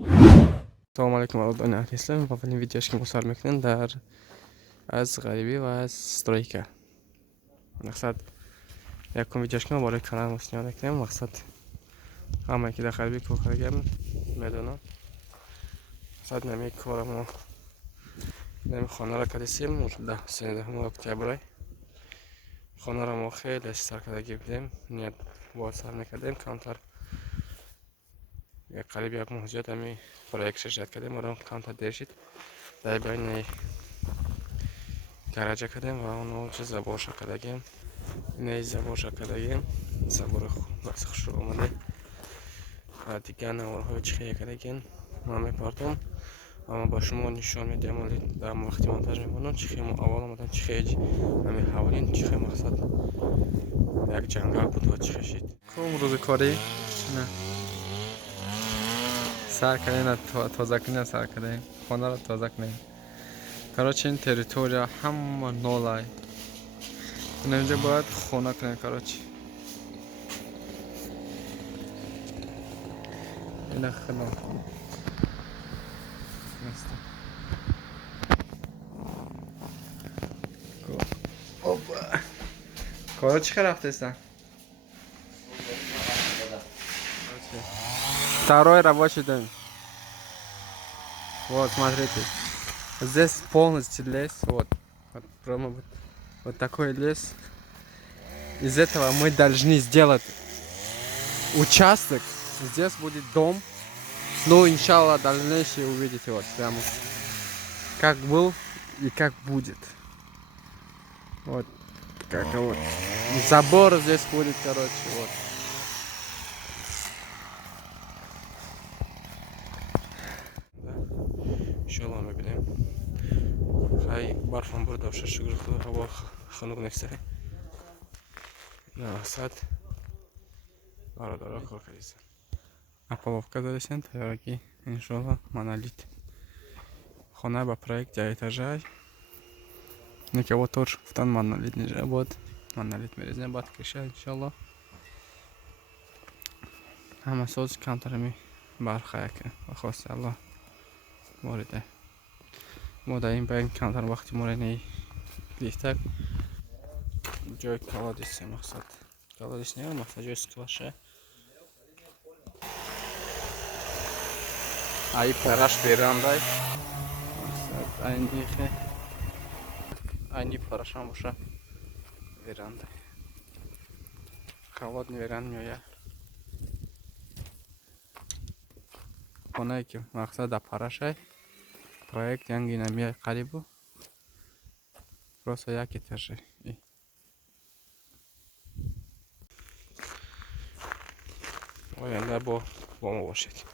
Assalomu alaykum aziz artistlar. Avvalgi videoga musor miknen dar az g'aribi va az stroyka. Maqsad yakun videoga muborak kanal musniyat ekan. Maqsad hamma ki da g'aribi ko'rgam medona. Maqsad nami ko'ramu nami xonara kadesem da senada ham oktyabr. Xonara mo xeyli sarkada gibdim. Niyat bo'lsa nekadem counter قریب یک موجود همی برای شرکت کردیم و کانتر درشید در بین گراژ کردیم و اونو چه زبور کردیم نه زبور کردیم زبور خوش رو اومده و دیگه نوارهای چخیه کردیم ما میپردم اما با شما نشان میدیم ولی در وقتی مونتاژ میکنم چخیم اول اومدن چخیج همی حوالین چخیم مقصد یک جنگل بود و چخشید کم روز کاری نه سر کردیم تازه کنیم سر کردیم خانه را تازه کنیم کراچی این تریتوریا همه نولای اینجا باید خونه کنیم کراچی این خدام کراچی که رفته استن второй рабочий день. Вот, смотрите. Здесь полностью лес. Вот прямо вот такой лес. Из этого мы должны сделать участок. Здесь будет дом. Ну, иншалла, дальнейшее увидите. Вот прямо как был и как будет. Вот. Как вот. Забор здесь будет, короче, вот. İnşallah میبینیم خیلی برفم برد و شکر خدا هوا خنک نیست نه ساعت برادر کار کردیم اپاوفکا داشتن تیارگی انشالله монолит خانه با проект 9 этажей никого тоже в тан монолит не работает монолит мерзне бат киша иншалла همه سوز کانترمی برخیه که خواست الله مورده ما در این بین کمتر وقتی مورد لیفتر جای کلادیسه مقصد کلادیس نیم مقصد جای سکلاشه ای پرش بیرندای مقصد اینی پرش هم باشه بیرندای کلاد نیرند میایه خونه که مقصد در پرشه проект янги намия қарибу просто як этаже оянда бо мо бошед